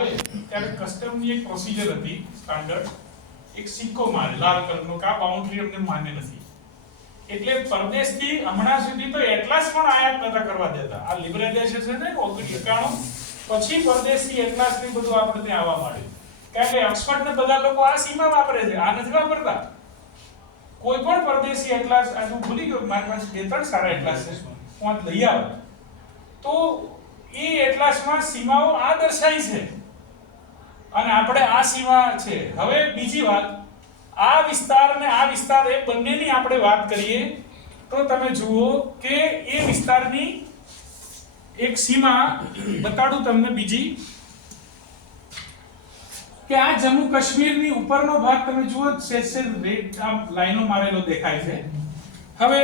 આવે ત્યારે કસ્ટમની એક પ્રોસિજર હતી સ્ટાન્ડર્ડ, એક સિક્કો મારે લાલ કલરનો કે આ બાઉન્ડ્રી અમને માન્ય નથી, એટલે પરદેશથી હમણાં સુધી તો એટલાસ પણ આયાત નતા કરવા દેતા. આ લિબરલાઇઝેશન છે ને 1991 પછી પરદેશથી એટલાસની બધું આપણે ત્યાં આવવા માંડ્યું, કારણ કે ઓક્સફર્ડ ને બધા લોકો આ સીમા વાપરે છે, આ નથી વાપરતા. કોઈ પણ પરદેશી એટલાસ, આ હું ભૂલી ગયો, મારી પાસે 2-3 સારા એટલાસ છે, હું આ લઈ આવ્યો. તો એ એટલાસમાં સીમાઓ આ દર્શાવી છે અને આપણે આ સીમા છે. હવે બીજી વાત, આ વિસ્તાર ને આ વિસ્તાર એ બંનેની આપણે વાત કરીએ તો તમે જુઓ કે એ વિસ્તારની એક સીમા બતાડું તમને બીજી, કે આ જમ્મુ કાશ્મીરની ઉપરનો ભાગ તમે જુઓ સેજ રેડ આમ લાઈનો મારેલો દેખાય છે. હવે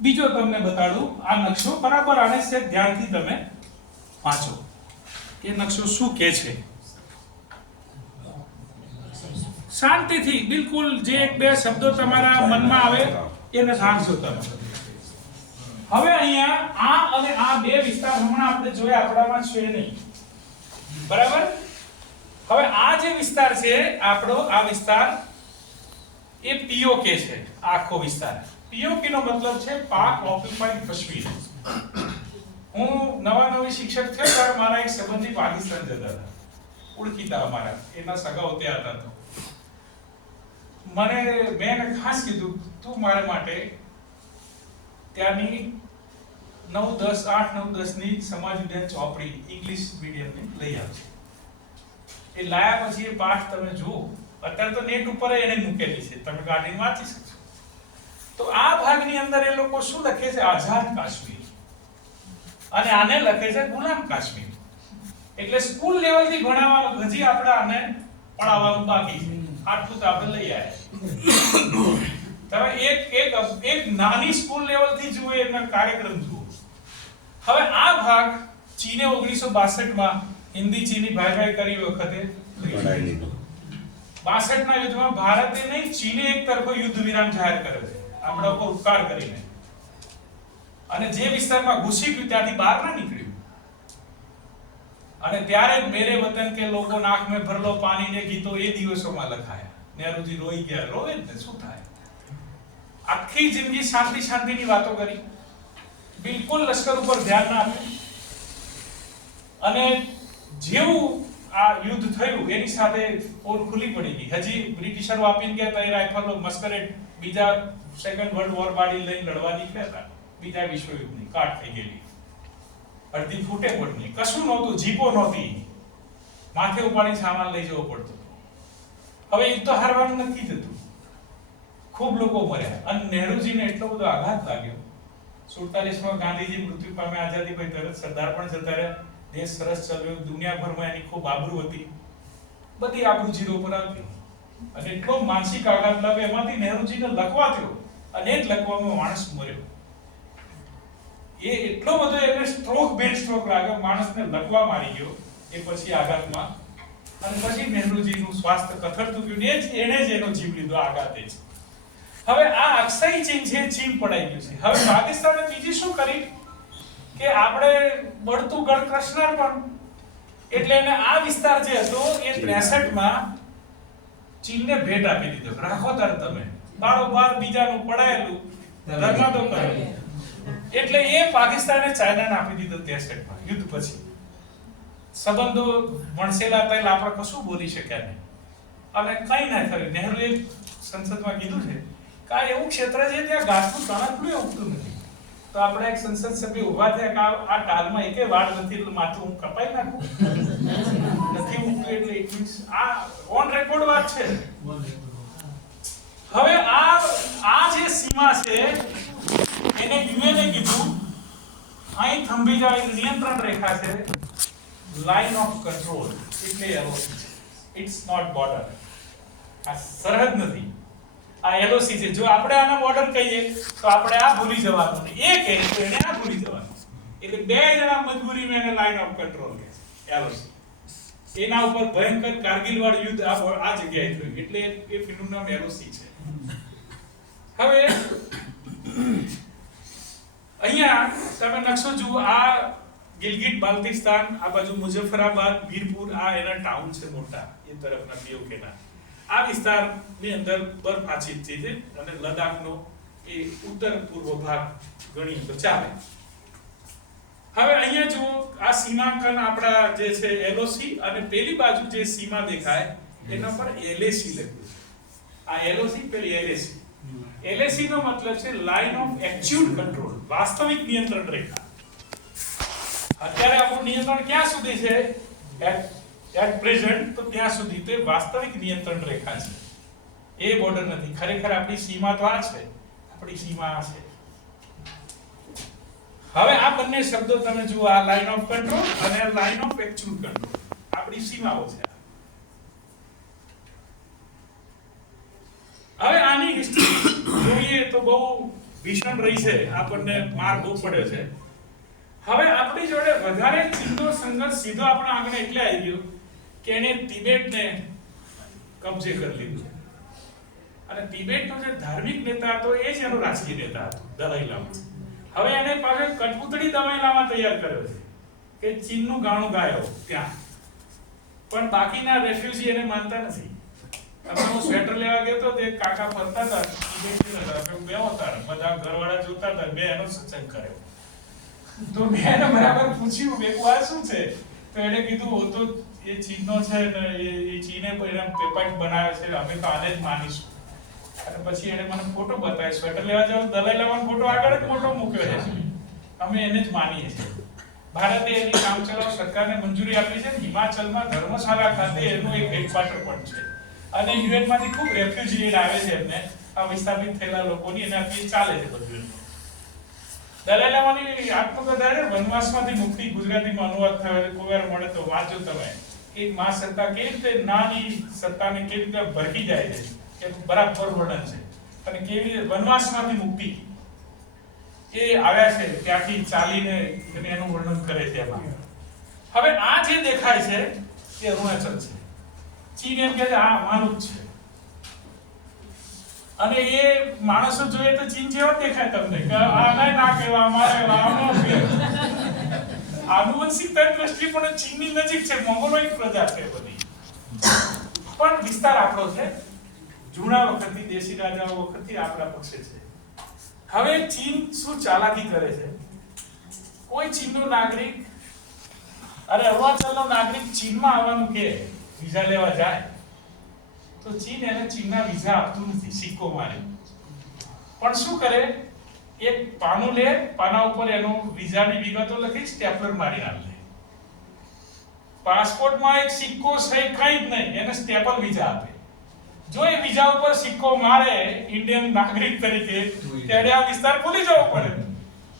બીજો તમને બતાડું આ નકશો, બરાબર આને સેજ ધ્યાનથી તમે વાંચો કે નકશો શું કહે છે. શાંતિથી બિલકુલ જે એક બે શબ્દો તમારા મનમાં આવે એને સાંભળો તમે. હવે અહીંયા આ અને આ બે વિસ્તાર હમણાં આપણે જોયા આપણામાં છે નહીં, બરાબર. હવે આ જે વિસ્તાર છે આપણો, આ વિસ્તાર એ POK છે, આખો વિસ્તાર. POK નો મતલબ છે પાક ઓક્યુપાઈડ કાશ્મીર. હું નવી શિક્ષક થયો ત્યારે મારા એક સંબંધી પાકિસ્તાન જતા હતા, ઓળખીતા અમારા, એના સગાઓ ત્યાં હતા. તો મેં ખાસ કીધું તું મારા માટે ત્યાંની 8-9-10 ની સમાજ વિદ્યા ચોપડી ઇંગ્લિશ મીડિયમની લઈ આવજે. એ લાયા પછી એ પાઠ તમે જુઓ, અત્યારે તો નેટ ઉપર એને મૂકેલી છે, તમે કાઢીને વાંચી શકશો. તો આ ભાગની અંદર એ લોકો શું લખે છે? આઝાદ કાશ્મીર, અને આને લખે છે ગુલામ કાશ્મીર. એટલે સ્કૂલ લેવલથી ભણાવવાનું, હજી આપણે આને ભણાવવાનું બાકી છે. આટલું તો આપણે લઈ આવ્યા. તમે એક નાની સ્કૂલ લેવલથી જુઓ, એનો કાર્યક્રમ જુઓ. હવે આ ભાગ ચીને 1962 માં હિન્દી ચીની ભાઈ કરી વખતે 62 ના યુદ્ધમાં ભારતે નહીં, ચીને એક તરફો યુદ્ધ વિરામ જાહેર કર્યો છે આપણા ઉપર ઉપકાર કરીને, અને જે વિસ્તારમાં ઘૂસી ગયું ત્યાંથી બહાર ના નીકળ્યું. અને ત્યારે મેરે વતન કે લોકો નાક મેં ભરલો પાણી ને ગીતો એ દિવસોમાં લખાયા. નહેરુજી રોઈ ગયા, રોવે ને શું થાય. આખી જિંદગી શાંતિની વાતો કરી, બિલકુલ લશ્કર ઉપર ધ્યાન ના આપ્યું. અને જેવું આ યુદ્ધ થયું એની સાથે પોર ખુલ્લી પડી ગઈ. હજી બ્રિટિશરો આપીને ગયા હતા એ રાઇફલો મસ્કરેટ, બીજા સેકન્ડ વર્લ્ડ વોર બાડી લઈને લડવા નીકળ્યા હતા. બીજા વિશ્વયુદ્ધની કાટ થઈ ગયેલી, અડધી ફૂટે પડની, કશું નહોતું, જીપો નહોતી, માથે ઉપાડી સામાન લઈ જવો પડતો. હવે યુદ્ધ તો હારવાનું નથી થતું, ખૂબ લોકો મર્યા. અને નહેરુજીને એટલો બધો આઘાત લાગ્યો. 47 માં ગાંધીજી મૃત્યુ પામ્યા, આઝાદી પછી તરત સરદાર પણ જતા રહ્યા. દેશ સરસ ચાલ્યો, દુનિયાભરમાં એની ખૂબ આબરૂ હતી, બધી આબરૂ જીરો પર આવતી. અને એટલો માનસિક આઘાત લાગ્યો, એમાંથી નહેરુજીને લખવા થયો, અને એ જ લખવામાં માણસ મર્યો. એ એટલો બધો એને સ્ટ્રોક લાગ્યો, માણસને લખવા મારી ગયો એ પછી આઘાતમાં. અને પછી નહેરુજીનું સ્વાસ્થ્ય કથળતું ગયું, એને જ એનો જીવ લીધો આઘાતે જ. હવે આ અક્ષય ચીન છે, ચીન પડાઈ ગયું છે. હવે પાકિસ્તાને બીજી શું કરી કે આપણે બળતું ગઢ કૃષ્ણ પણ, એટલે એને આ વિસ્તાર જે હતો એ 63 માં ચીનને ભેટ આપી દીધો. રાખો તાર તમે, બારોબાર બીજાનું પડાયેલું ધર્માદો કરે. એટલે એ પાકિસ્તાને ચાઇનાને આપી દીધો 63 માં યુદ્ધ પછી. સંબંધો વણસેલા હતા, આપણે કશું બોલી શક્યા નહીં, અને કઈ ના થયું. નહેરુએ સંસદમાં કીધું છે કે આ એવું ક્ષેત્ર છે જ્યાં ઘાસનું તણખલું ઉગતું નથી. તો આપણે એક સંસદ સભ્ય ઉભા થયા કે આ ટાલમાં એકે વાળ નથી, એટલે માથું હું કપાઈ નાખું નથી ઉગતું. એટલે ઇટ મીન્સ આ ઓન રેકોર્ડ વાત છે. હવે આ જે સીમા છે એને યુએને કીધું અહીં થંભી જાય, નિયંત્રણ રેખા છે, લાઇન ઓફ કંટ્રોલ. એટલે LOC છે, ઇટ્સ નોટ બોર્ડર. આ સરહદ નથી, આ LOC છે. જો આપણે આના બોર્ડર કહીએ તો આપણે આ ભૂલી જવાનું, એ કહે તો એને આ ભૂલી જવાનું. એટલે બે જણા મજબૂરીમાં એને લાઇન ઓફ કંટ્રોલ કહે છે, LOC. એના ઉપર ભયંકર કારગિલ વાળું યુદ્ધ આ જગ્યાએ થયું, એટલે એ ફિલ્મનું નામ LOC છે. હવે અહીંયા તમે નકશો જુઓ, આ ગિલગિટ બાલ્ટિસ્તાન, આ બાજુ મુઝફ્ફરાબાદ, મીરપુર, આ એના ટાઉન છે મોટા એ તરફના પીઓકેના. આ વિસ્તારની અંદર બરફ આચ્છાદિત છે અને લદ્દાખનો એ ઉત્તર પૂર્વ ભાગ ગણી તો ચાલે. હવે અહીંયા જો આ સીમાંકન આપણા જે છે એલઓસી અને પેલી બાજુ જે સીમા દેખાય એના પર એલએસી લખ્યું છે. આ એલઓસી પેલી એલએસી. એલએસી નો મતલબ છે લાઇન ઓફ એક્ચ્યુઅલ કંટ્રોલ, વાસ્તવિક નિયંત્રણ રેખા. અત્યારે આપણું નિયંત્રણ ક્યાં સુધી છે? એટ પ્રેઝન્ટ તો ત્યાં સુધી તે વાસ્તવિક નિયંત્રણ રેખા છે. એ બોર્ડર નથી. ખરેખર આપણી સીમા તો આ છે, આપણી સીમા આ છે. હવે આ બંને શબ્દો તમે જુઓ, આ લાઇન ઓફ કંટ્રોલ અને લાઇન ઓફ એક્ચ્યુઅલ કંટ્રોલ, આપણી સીમાઓ છે. હવે આની હિસ્ટ્રી જોઈએ તો બહુ ભીષણ રહી છે, આપણને માર બહુ પડ્યો છે. હવે આપણી જોડે વધારે ચીનનો સંઘર્ષ સીધો આપણા આંગણે એટલે આવી ગયો કે એને તિબેટને કબજે કરી લીધું. અને તિબેટનો જે ધાર્મિક નેતા હતો એ જ એનો રાજકીય નેતા હતો, દલાઈ લામા. હવે એને પાછો કઠપૂતળી દલાઈ લામા તૈયાર કર્યો છે કે ચીનનું ગાણું ગાયો ત્યાં, પણ બાકીના રેફ્યુજી એને માનતા નથી. હું સ્વેટર લેવા ગયો તો તે કાકા ફરતા હતા, તિબેટી હતા, બે હતા, બધા ઘરવાળા જોતા હતા, બે એનો સત્સંગ કર્યો. તો મેં એને બરાબર પૂછ્યું મેં આ શું છે? તો એને કીધું ઓ તો એ ચીનનો છે ને એ ચીને એને પેપર બનાવ્યો છે, અમે તો આને જ માનીશું. અને પછી એને મને ફોટો બતાવ્યો, સ્વેટર લેવા જાવ દલાઈ લામાનો ફોટો આગળ જ ફોટો મૂક્યો છે, અમે એને જ માનીએ છીએ. ભારતે એની કામચલાઉ સરકારને મંજૂરી આપી છે. હિમાચલમાં ધર્મશાળા ખાતે એનું એક હેડક્વાર્ટર પણ છે અને યુએન માંથી ખૂબ રેફ્યુજી આવે છે એમને આ વિસ્થાપિત થયેલા લોકોની, એનાથી ચાલે છે બધું. દલાઈ લામાની આત્મકથા છે વનવાસમાંથી મુક્તિ, ગુજરાતીમાં અનુવાદ થયો છે, કોઈ વાર મળે તો વાંચો તમે. એક મા સત્તા કેવી રીતે નાની સત્તાને કેવી રીતે ભરકી જાય છે એ બરાબર વર્ણન છે. અને કેવી રીતે વનવાસમાંથી મુક્તિ એ આવ્યા છે ત્યાંથી ચાલીને એનું વર્ણન કરે છે એમાં. હવે આ જે દેખાય છે એ અરુણાચલ છે. ચીન એમ કહે છે આ અમારું જ છે. અને એ માણસો જોઈએ તો ચીન જેવો દેખાય તમને કે આને ના કહેવા અમારે આનો આનુવંશિકતા દ્રષ્ટિ પણ ચીનની નજીક છે, મોંગોલોઇડ પ્રજા છે બધી, પણ વિસ્તાર આપણો છે. જૂના વખતથી દેશી રાજાઓ વખતથી આપણા પક્ષે છે. હવે ચીન શું ચાલાકી કરે છે? કોઈ ચીનનો નાગરિક અરે અરુણાચલનો નાગરિક ચીનમાં આવવાનું કે વિઝા લેવા જાય તો ચીન એને ચીનના વિઝા આપતું નથી, સિક્કો મારે. પણ શું કરે? એક પાનું લે, પાના ઉપર એનો વિઝાની વિગતો લખી સ્ટેપલર મારી નાખે. પાસપોર્ટમાં એક સિક્કો સહી કઈ જ નહીં, એને સ્ટેપલ વિઝા આપે. જો એ વિઝા ઉપર સિક્કો મારે ઇન્ડિયન નાગરિક તરીકે, ત્યારે આ વિસ્તાર ભૂલી જવો પડે.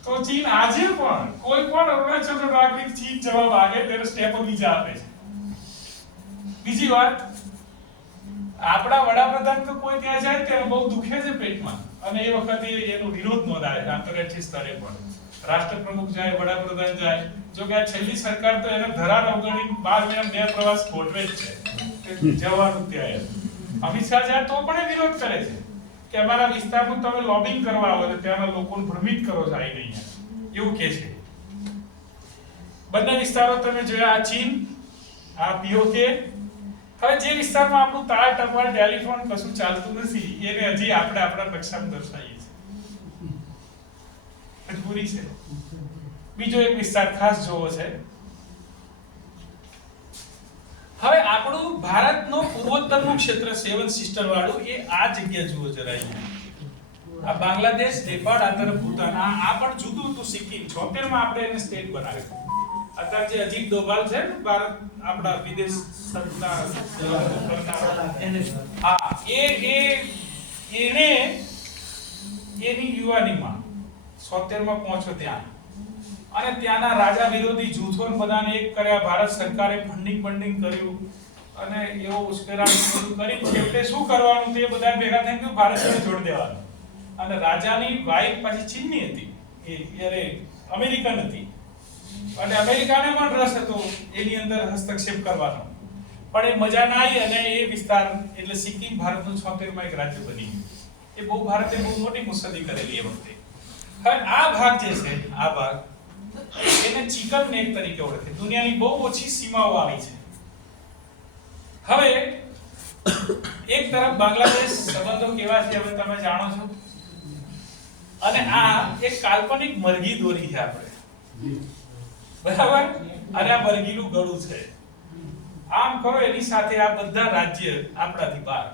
તો ચીન આજે પણ કોઈ પણ અરુણાચલનો નાગરિક ચીન જવા માંગે ત્યારે સ્ટેપલ વિઝા આપે છે. બીજી વાત, આપણા વડાપ્રધાન તો કોઈ ત્યાં જાય ત્યારે બહુ દુખે છે પેટમાં, અને એ વખતે એનો વિરોધ નોંધાય છે આંતરરાષ્ટ્રીય સ્તરે પણ. રાષ્ટ્રપ્રમુખ જાય, વડાપ્રધાન જાય. જો કે આ છેલ્લી સરકાર તો એને ધરાર અવગણી 12 મહિના 2 પ્રવાસ ગોઠવે જ છે જવાનું ત્યાં. અમિત શાહ જાય તો પણ એ વિરોધ કરે છે કે અમારા વિસ્તારનું તમે લોબિંગ કરવા આવો તો ત્યાંના લોકોને ભ્રમિત કરો છો આવીને, એવું કહે છે. બંને વિસ્તારો તમે જોયા, આ ચીન, આ પીઓકે. હવે જે વિસ્તારમાં આપણું તાર ટપાલ ટેલિફોન કશું ચાલતું નથી એને હજી આપણે આપણા નકશામાં દર્શાવીએ છીએ, મજબૂરી છે. બીજો એક વિસ્તાર ખાસ જોવો છે. હવે આપણું ભારતનો પૂર્વોત્તરનું ક્ષેત્ર 7 સિસ્ટર વાળું એ આ જગ્યા જુઓ જરા. આ બાંગ્લાદેશ, નેપાળ, આ તરફ ભૂતાન, આ પણ જુદું હતું. સિક્કિમ 76 માં આપણે એને સ્ટેટ બનાવ્યું. અત્યારે જે અજીત ડોભાલ છે ને ભારત આપણા વિદેશ સત્તા એને એની યુવાનીમાં 76 માં પહોંચ્યો ત્યાં, અને ત્યાંના રાજા વિરોધી જૂથોને બધાને એક કર્યા. ભારત સરકારે ફંડિંગ કર્યું અને એવો ઉશ્કેરાટ બધું કરી છેવટે શું કરવાનું તે બધા ભેગા થઈને ભારતને જોડ દેવાનું. અને રાજાની વાઈફ પાછી ચીનની હતી, અરે અમેરિકન હતી, અને અમેરિકાને પણ રસ હતો એની અંદર હસ્તક્ષેપ કરવાનો, પણ એ મજા ના આવી અને એ વિસ્તાર એટલે સિક્કિમ ભારતનું 76 માં એક રાજ્ય બની ગયું. એ બહુ ભારતે બહુ મોટી મુસદ્દી કરેલી એ વખતે. હવે આ ભાગ જે છે, આ ભાગ એને ચિકન નેક તરીકે ઓળખે. દુનિયાની બહુ ઓછી સીમાઓ આવી છે. હવે એક તરફ બાંગ્લાદેશ સંબંધો કેવા છે હવે તમે જાણો છો, અને આ એક કાલ્પનિક મરઘી દોરી છે આપણે, બરાબર, અને આ મરઘીનું ગળું છે. આમ કરો એની સાથે આ બધા રાજ્ય આપણાથી બહાર.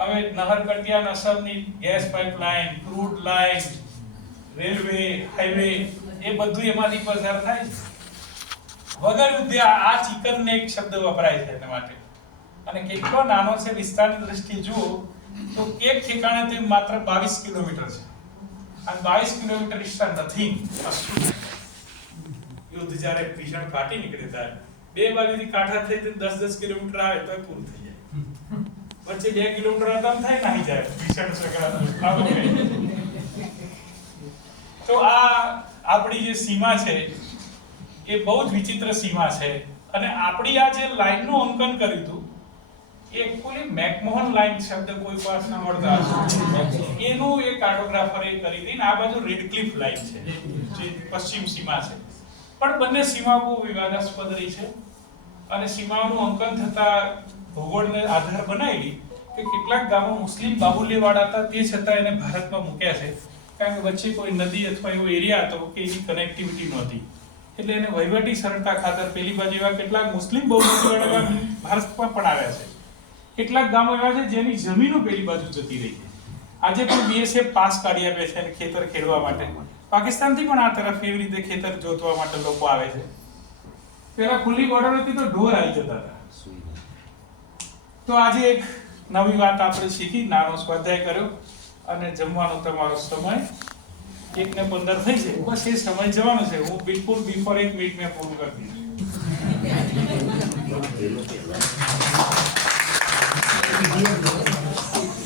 હવે નહરકટિયા નસરની gas pipeline, crude line, railway, highway એ બધું એમાંથી પસાર થાય છે વગર યુદ્ધે. આ ચિકન ને એક શબ્દ વપરાય છે એના માટે. અને કેટલો નાનો છે વિસ્તારની દ્રષ્ટિએ જુઓ તો એક ઠેકાણેથી માત્ર 22 કિલોમીટર છે, અને 22 કિલોમીટર ઇઝ નથિંગ. યુદ્ધ જ્યારે ભીષણ ફાટી નીકળે ત્યારે બે બાજુથી કાંઠા થઈ 10-10 કિલોમીટર આવે તો પૂરું થઈ જાય. વચ્ચે 2 કિલોમીટર આમ થાય નાહી જાય ભીષણ સંગ્રામ. તો આ આપણી જે સીમા છે એ બહુ જ વિચિત્ર સીમા છે. અને આપણી આ જે લાઈનનું અંકન કર્યું હતું એ એકચ્યુઅલી મેકમોહન લાઈન શબ્દ કોઈ પાસે સાંભળતા હશે, એનું એક કાર્ટોગ્રાફરે કરી હતી. આ બાજુ રેડક્લિફ લાઈન છે જે પશ્ચિમ સીમા છે. પણ બંને સીમાઓ બહુ વિવાદાસ્પદ રહી છે, અને સીમાઓનું અંકન થતા ભૂગોળને આધાર બનાવી કે કેટલાક ગામો મુસ્લિમ બાહુલ્યવાળા હતા તે છતાં એને ભારતમાં મૂક્યા છે, કારણ કે વચ્ચે કોઈ નદી અથવા એવો એરિયા હતો કે એની કનેક્ટિવિટી નહોતી. એટલે એને વહીવટી સરળતા ખાતર પેલી બાજુ એવા કેટલાક મુસ્લિમ બહુમતીવાળા ભારતમાં પણ આવ્યા છે. કેટલાક ગામો એવા છે જેની જમીનો પેલી બાજુ જતી રહી છે. આજે પણ બીએસએફ પાસ કાઢી આપે છે અને ખેતર ખેડવા માટે. પાકિસ્તાનથી પણ આ તરફ એવી રીતે ખેતર જોતવા માટે લોકો આવે છે. પેલા ખુલ્લી બોર્ડર હતી તો ઢોર આવી જતા હતા. તો આજે એક નવી વાત આપણે શીખી, નાનો સ્વાધ્યાય કર્યો, અને જમવાનો તમારો સમય 1:15 થઈ છે. બસ એ સમય જવાનો છે. હું બિલકુલ બિફોર 1 મિનિટ મેં પૂરું કરી દીધું.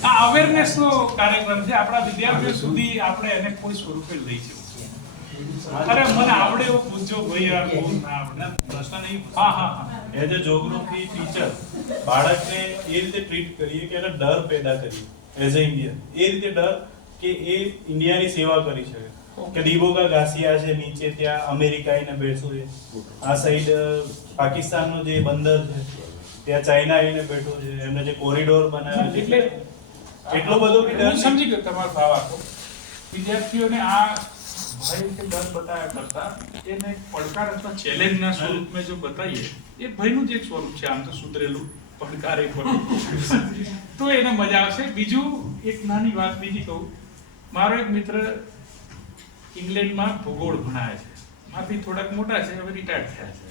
આ અવેરનેસ નો કાર્યક્રમ છે. આપણા વિદ્યાર્થીઓ સુધી આપણે એને કોઈ સ્વરૂપે લઈ જવું. અરે મને આવડે એવું પૂછજો ભાઈ, યાર બહુ ના આવડે પ્રશ્ન નહીં. હા એઝ અ જ્યોગ્રાફી ટીચર બાળકને એ રીતે ટ્રીટ કરીએ કે એને ડર પેદા કરીએ એઝ અ ઇન્ડિયન. એ રીતે ડર કે એ ઇન્ડિયાની સેવા કરી શકે. કે દીબોગા ઘાસિયા છે નીચે, ત્યાં અમેરિકા આવીને બેઠું છે. આ સાઈડ પાકિસ્તાનનો જે બંદર છે ત્યાં ચાઇના આવીને બેઠું છે. એમને જે કોરિડોર બનાવ્યો છે, એટલે એટલો બધો કે ડર. સમજી ગયો તમારો ભાવ આખો. વિદ્યાર્થીઓને આ ભય કે ડર બતાવ્યા કરતા એને પડકાર અથવા ચેલેન્જના સ્વરૂપમાં જો બતાવીએ, એ ભયનું જ એક સ્વરૂપ છે. આમ તો સુધરેલું પડકારે પણ તો એને મજા આવશે. બીજું એક નાની વાત બીજી કહું. મારો એક મિત્ર ઇંગ્લેન્ડમાં ભૂગોળ ભણાવે છે. મારાથી થોડાક મોટા છે, હવે રિટાયર્ડ થયા છે.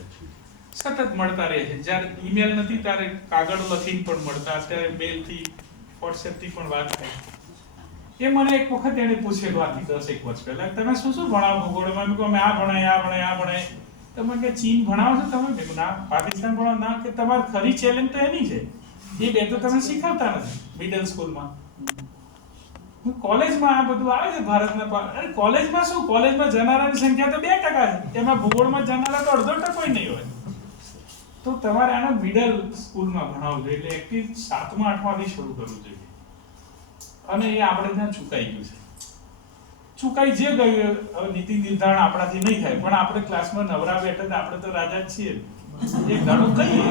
સતત મળતા રહે છે. જ્યારે ઈમેલ નથી ત્યારે કાગળ લખીને પણ મળતા, ત્યારે મેલથી વોટ્સએપથી પણ વાત થાય. એ મને એક વખત એને પૂછેલું આથી 10 વર્ષ પહેલા, તમે શું શું ભણાવો ભૂગોળમાં? મેં કહ્યું આ ભણાય. તમે કે ચીન ભણાવો છો તમે? મેં ના. પાકિસ્તાન ભણાવો ના? કે તમારી ખરી ચેલેન્જ તો એની છે, એ બે તો તમે શીખવતા નથી મિડલ સ્કૂલમાં. કોલેજમાં આ બધું આવે છે ભારતના. અરે કોલેજમાં શું, કોલેજમાં જનારાની સંખ્યા તો 2% છે, એમાં ભૂગોળમાં જનારા તો 1/2% નહીં હોય. તો તમારે આને મિડલ સ્કૂલમાં ભણાવવું જોઈએ. એટલે એકથી 7મા 8માથી શરૂ કરવું જોઈએ. અને એ આપણે ત્યાં ચૂકાઈ ગયું છે. ચૂકાઈ જે ગયું, હવે નીતિ નિર્ધારણ આપણાથી નહીં થાય, પણ આપણે ક્લાસમાં નવરા બેઠા આપણે તો રાજા જ છીએ. એક ઘણું કહીએ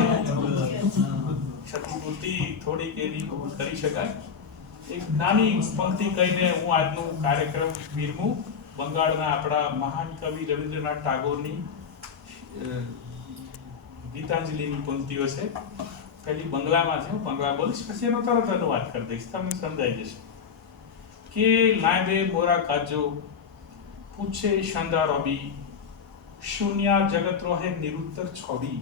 ક્ષતિપૂર્તિ થોડીક એની કરી શકાય. એક નાની પંક્તિ કહીને હું આજનું કાર્યક્રમ વિરમું. બંગાળના આપણા મહાન કવિ રવિન્દ્રનાથ ટાગોરની ગીતાંજલિની પંક્તિઓ છે. પહેલી બંગલામાં છે, હું બંગલા બોલીશ, પછી એનો તરત અનુવાદ કરી દઈશ, તમને સમજાઈ જશે. કે લાંબે મોરા કાજો પૂછે શાનદાર રબી, শূন্যা জগৎ রহে নিরুত্তর ছবি,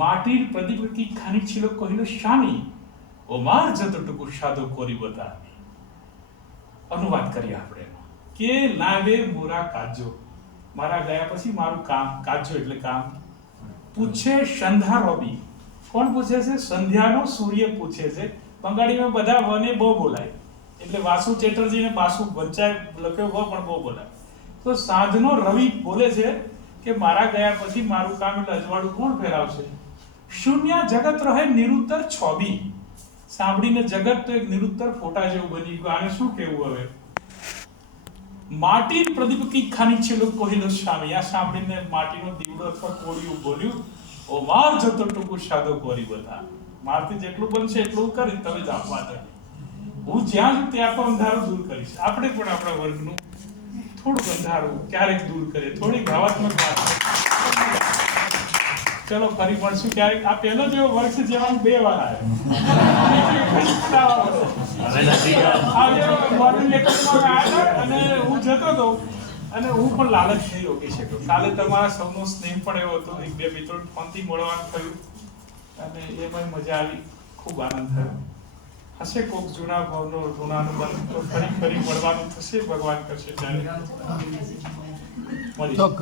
মাটির প্রদীপটি খানিক ছিল কহিল স্বামী, ও মার যতটুকু সাধু করিব তা আমি। અનુવાદ કરીએ આપણે કે લાવે મોરા કાજો, મારા ગયા પછી મારું કામ, કાજો એટલે કામ, પૂછે સંધ્યા રવિ, કોણ પૂછે છે? સંધ્યાનો સૂર્ય પૂછે છે. બંગાળીમાં બધા વને બહુ બોલાય, એટલે વાસુ ચેટર્જીને બાસુ વંચાય લખ્યો હો પણ બહુ બોલાય. તો સાંજનો રવિ બોલે છે કે મારા ગયા પછી મારું કામ એટલે અજવાળું કોણ ફેરાવશે? શૂન્ય જગત રહે નિરુત્તર છબી. સાંભળીને જગત તો એક નિરુત્તર ફોટા જેવું બની ગયું. આને શું કહેવું હવે? માટી પ્રદીપ કી ખાની છે લોક કોહિલો શામી. આ સાંભળીને માટીનો દીવડો અથવા કોળિયું બોલ્યું, ઓ માર જતો ટૂંકું સાદો કોરી બધા. મારથી જેટલું બનશે એટલું કરી તમે જ આપવા દે. હું જ્યાં છું ત્યાં તો અંધારું દૂર કરીશ. આપણે પણ આપણા વર્ગનું થોડુંક અંધારું ક્યારેક દૂર કરીએ, થોડી ભાવાત્મક વાત. ચલો ફરી મળશું ક્યારેક. આ પહેલો જેવો વર્ગ છે જેમાં હું 2 વાર આવ્યો. આજે મોર્નિંગ લેક્ચરમાં આવ્યો અને હું જતો હતો અને હું પણ લાલચ નહીં રોકી શક્યો. કાલે તમારા સૌનો સ્નેહ પણ એવો હતો. 1-2 મિત્રો ફોનથી મળવાનું થયું અને એમાં મજા આવી, ખૂબ આનંદ થયો. હશે કોક જૂના ભાવનો ઋણાનું બંધ તો ફરી મળવાનું થશે, ભગવાન કરશે ત્યારે મળીશું.